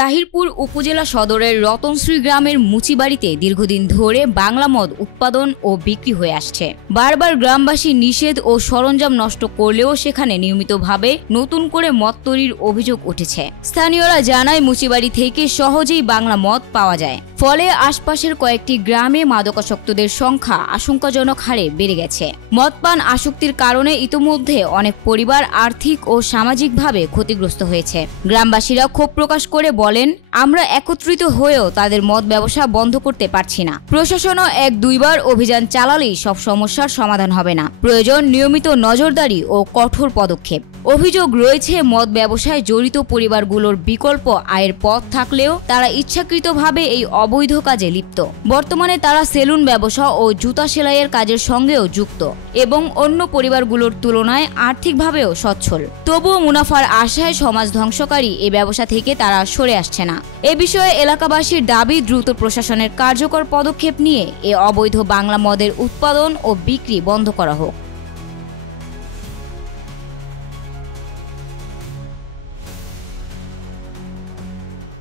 তাহিরপুর উপজেলা সদরের রতনশ্রী গ্রামের মুচিবাড়িতে দীর্ঘদিন ধরে বাংলা মদ উৎপাদন ও বিক্রি হয়ে আসছে। বারবার গ্রামবাসী নিষেধ ও সরঞ্জাম নষ্ট করলেও সেখানে নিয়মিতভাবে নতুন করে মদ তৈরির অভিযোগ উঠেছে। স্থানীয়রা জানায় মুচিবাড়ি থেকে সহজেই বাংলা মদ পাওয়া যায়, ফলে আশপাশের কয়েকটি গ্রামে মাদকাসক্তদের সংখ্যা আশঙ্কাজনক হারে বেড়ে গেছে। মদপান আসক্তির কারণে ইতোমধ্যে অনেক পরিবার আর্থিক ও সামাজিকভাবে ক্ষতিগ্রস্ত হয়েছে। গ্রামবাসীরা ক্ষোভ প্রকাশ করে বলেন, আমরা একত্রিত হয়েও তাদের মদ ব্যবসা বন্ধ করতে পারছি না। প্রশাসনও এক দুইবার অভিযান চালালেই সব সমস্যার সমাধান হবে না। প্রয়োজন নিয়মিত নজরদারি ও কঠোর পদক্ষেপ। অভিযোগ রয়েছে, মদ ব্যবসায় জড়িত পরিবারগুলোর বিকল্প আয়ের পথ থাকলেও তারা ইচ্ছাকৃতভাবে এই অবৈধ কাজে লিপ্ত। বর্তমানে তারা সেলুন ব্যবসা ও জুতা সেলাইয়ের কাজের সঙ্গেও যুক্ত এবং অন্য পরিবারগুলোর তুলনায় আর্থিকভাবেও সচ্ছল। তবুও মুনাফার আশায় সমাজ ধ্বংসকারী এই ব্যবসা থেকে তারা সরে আসছে না। এ বিষয়ে এলাকাবাসীর দাবি, দ্রুত প্রশাসনের কার্যকর পদক্ষেপ নিয়ে এ অবৈধ বাংলা মদের উৎপাদন ও বিক্রি বন্ধ করা হোক।